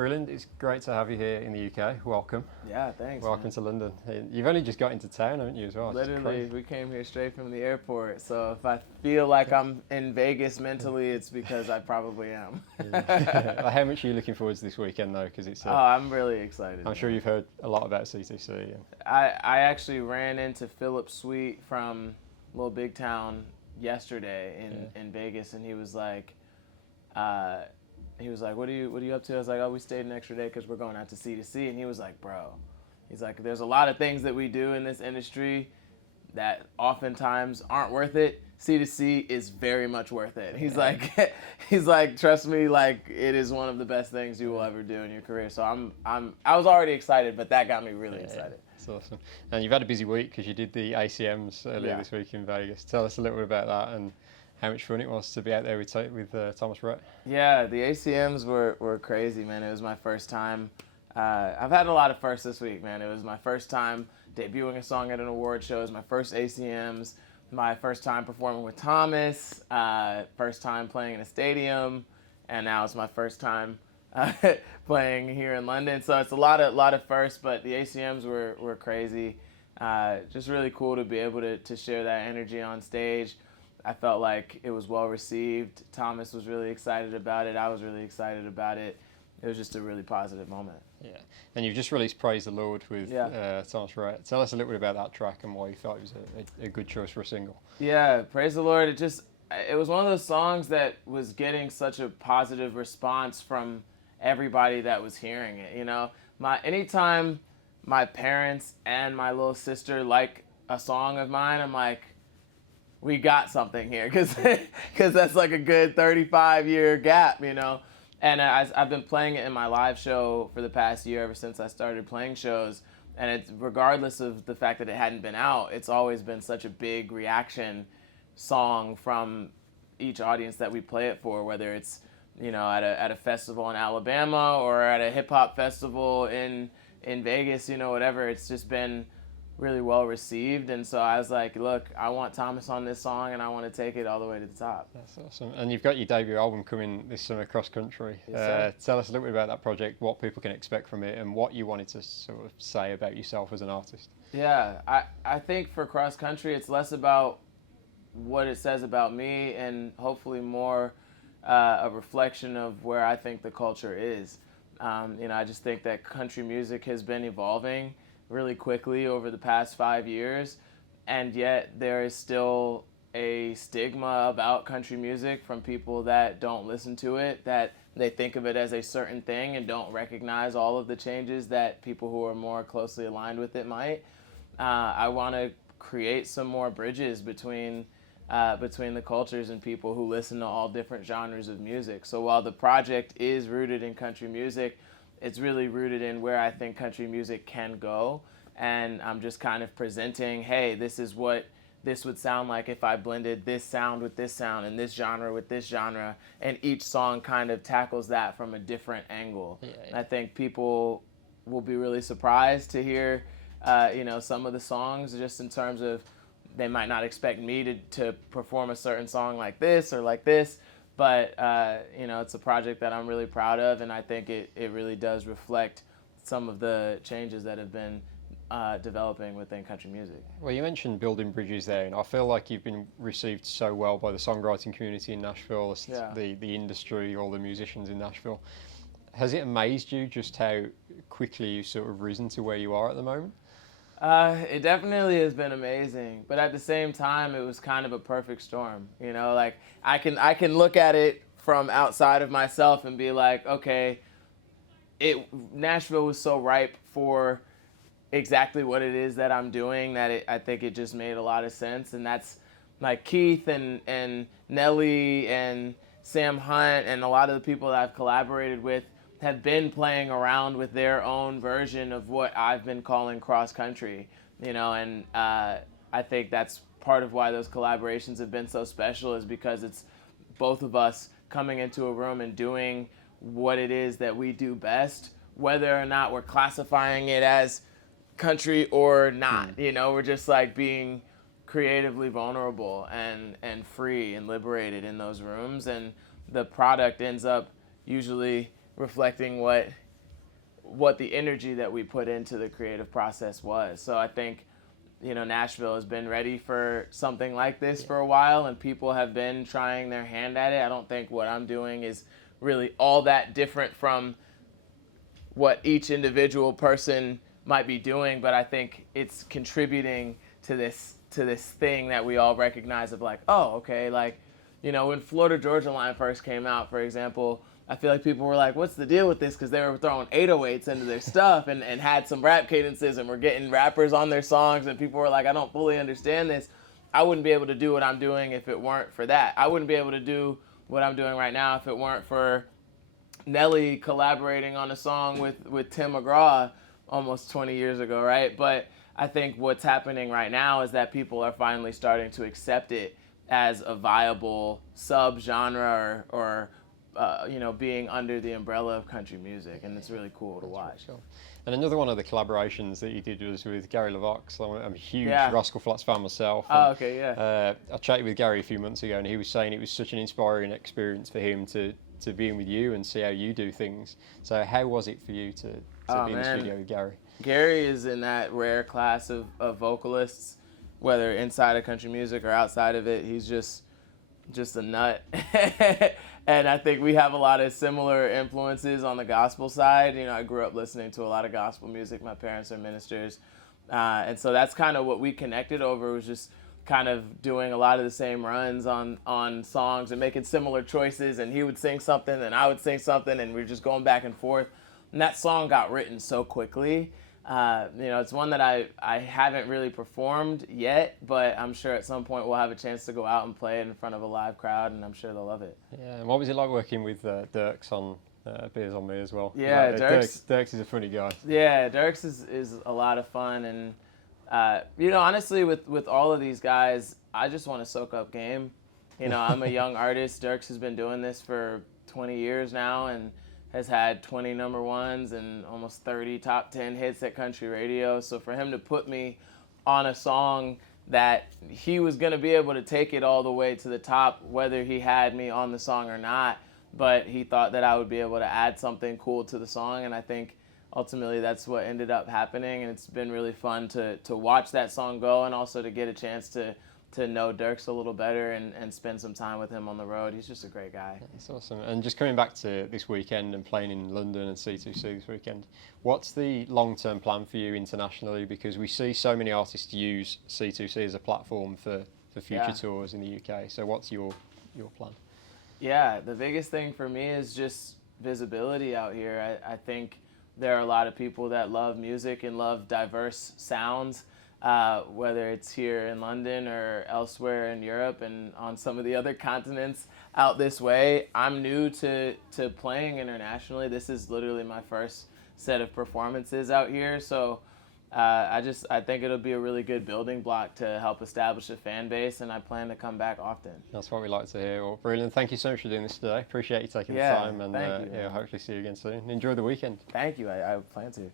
Breland, it's great to have you here in the UK. Welcome. Yeah, thanks. Welcome Man. to London. You've only just got into town, haven't you, as well? Literally, we came here straight from the airport. So if I feel like I'm in Vegas mentally, it's because I probably am. Yeah. How much are you looking forward to this weekend, though? Because it's. I'm really excited. I'm sure you've heard a lot about CTC. And... I actually ran into Philip Sweet from Little Big Town yesterday in Vegas, and he was like, what are you up to? I was like, oh, we stayed an extra day because we're going out to C2C. And he was like, bro, he's like, there's a lot of things that we do in this industry that oftentimes aren't worth it. C2C is very much worth it. He's like, trust me, like it is one of the best things you will ever do in your career. So I was already excited, but that got me really excited. That's awesome. And you've had a busy week because you did the ACMs earlier this week in Vegas. Tell us a little bit about that and how much fun it was to be out there with Thomas Rhett. Yeah, the ACMs were crazy, man. It was my first time. I've had a lot of firsts this week, man. It was my first time debuting a song at an award show. It was my first ACMs, my first time performing with Thomas, first time playing in a stadium, and now it's my first time playing here in London. So it's a lot of firsts, but the ACMs were crazy. Just really cool to be able to share that energy on stage. I felt like it was well received. Thomas was really excited about it. I was really excited about it. It was just a really positive moment. Yeah, and you've just released Praise the Lord with Thomas Rhett. Tell us a little bit about that track and why you thought it was a good choice for a single. Yeah, Praise the Lord. It was one of those songs that was getting such a positive response from everybody that was hearing it. You know, anytime my parents and my little sister like a song of mine, I'm like, we got something here, because that's like a good 35-year gap, you know. And I've been playing it in my live show for the past year, ever since I started playing shows. And it's regardless of the fact that it hadn't been out, it's always been such a big reaction song from each audience that we play it for, whether it's, you know, at a festival in Alabama or at a hip hop festival in Vegas, you know, whatever. It's just been really well received, and so I was like, look, I want Thomas on this song and I want to take it all the way to the top. That's awesome. And you've got your debut album coming this summer, Cross Country. Yes, tell us a little bit about that project, what people can expect from it, and what you wanted to sort of say about yourself as an artist. Yeah, I think for Cross Country, it's less about what it says about me and hopefully more a reflection of where I think the culture is. You know, I just think that country music has been evolving really quickly over the past 5 years, and yet there is still a stigma about country music from people that don't listen to it, that they think of it as a certain thing and don't recognize all of the changes that people who are more closely aligned with it might. I want to create some more bridges between the cultures and people who listen to all different genres of music. So while the project is rooted in country music, it's really rooted in where I think country music can go. And I'm just kind of presenting, hey, this is what this would sound like if I blended this sound with this sound and this genre with this genre. And each song kind of tackles that from a different angle. Yeah. I think people will be really surprised to hear, you know, some of the songs, just in terms of they might not expect me to perform a certain song like this or like this. But, you know, it's a project that I'm really proud of, and I think it really does reflect some of the changes that have been developing within country music. Well, you mentioned building bridges there, and I feel like you've been received so well by the songwriting community in Nashville, the industry, all the musicians in Nashville. Has it amazed you just how quickly you've sort of risen to where you are at the moment? It definitely has been amazing, but at the same time, it was kind of a perfect storm. You know, like I can look at it from outside of myself and be like, okay, Nashville was so ripe for exactly what it is that I'm doing that I think it just made a lot of sense. And that's like Keith and Nelly and Sam Hunt and a lot of the people that I've collaborated with have been playing around with their own version of what I've been calling cross country, you know, and I think that's part of why those collaborations have been so special, is because it's both of us coming into a room and doing what it is that we do best, whether or not we're classifying it as country or not. You know, we're just like being creatively vulnerable and free and liberated in those rooms, and the product ends up usually reflecting what what the energy that we put into the creative process was. So I think, Nashville has been ready for something like this for a while, and people have been trying their hand at it. I don't think what I'm doing is really all that different from what each individual person might be doing, but I think it's contributing to this thing that we all recognize of like, oh, okay, like, when Florida Georgia Line first came out, for example, I feel like people were like, what's the deal with this? Because they were throwing 808s into their stuff and had some rap cadences and were getting rappers on their songs, and people were like, I don't fully understand this. I wouldn't be able to do what I'm doing if it weren't for that. I wouldn't be able to do what I'm doing right now if it weren't for Nelly collaborating on a song with Tim McGraw almost 20 years ago, right? But I think what's happening right now is that people are finally starting to accept it as a viable sub-genre or being under the umbrella of country music, and it's really cool to watch. Sure. And another one of the collaborations that you did was with Gary LeVox. I'm a huge Rascal Flatts fan myself. Oh, okay, yeah. I chatted with Gary a few months ago, and he was saying it was such an inspiring experience for him to be in with you and see how you do things. So how was it for you to be in the studio with Gary? Gary is in that rare class of vocalists, whether inside of country music or outside of it. He's just a nut. And I think we have a lot of similar influences on the gospel side. I grew up listening to a lot of gospel music. My parents are ministers. And so that's kind of what we connected over, was just kind of doing a lot of the same runs on songs and making similar choices. And he would sing something and I would sing something, and we were just going back and forth. And that song got written so quickly. It's one that I haven't really performed yet, but I'm sure at some point we'll have a chance to go out and play it in front of a live crowd, and I'm sure they'll love it. Yeah, and what was it like working with Dirks on Beers on Me as well? Yeah, Dirks is a funny guy. Yeah, Dirks is a lot of fun, and honestly, with all of these guys, I just want to soak up game. I'm a young artist. Dirks has been doing this for 20 years now, and has had 20 number ones and almost 30 top 10 hits at country radio. So for him to put me on a song that he was going to be able to take it all the way to the top, whether he had me on the song or not, but he thought that I would be able to add something cool to the song. And I think ultimately that's what ended up happening. And it's been really fun to watch that song go, and also to get a chance to know Dirks a little better and spend some time with him on the road. He's just a great guy. That's awesome. And just coming back to this weekend and playing in London and C2C this weekend, what's the long-term plan for you internationally? Because we see so many artists use C2C as a platform for future tours in the UK. So what's your plan? Yeah, the biggest thing for me is just visibility out here. I think there are a lot of people that love music and love diverse sounds, whether it's here in London or elsewhere in Europe and on some of the other continents out this way. I'm new to playing internationally. This is literally my first set of performances out here, so I think it'll be a really good building block to help establish a fan base, and I plan to come back often. That's what we like to hear. Well, Breland, thank you so much for doing this today. Appreciate you taking the time, and hopefully see you again soon. Enjoy the weekend. Thank you. I plan to.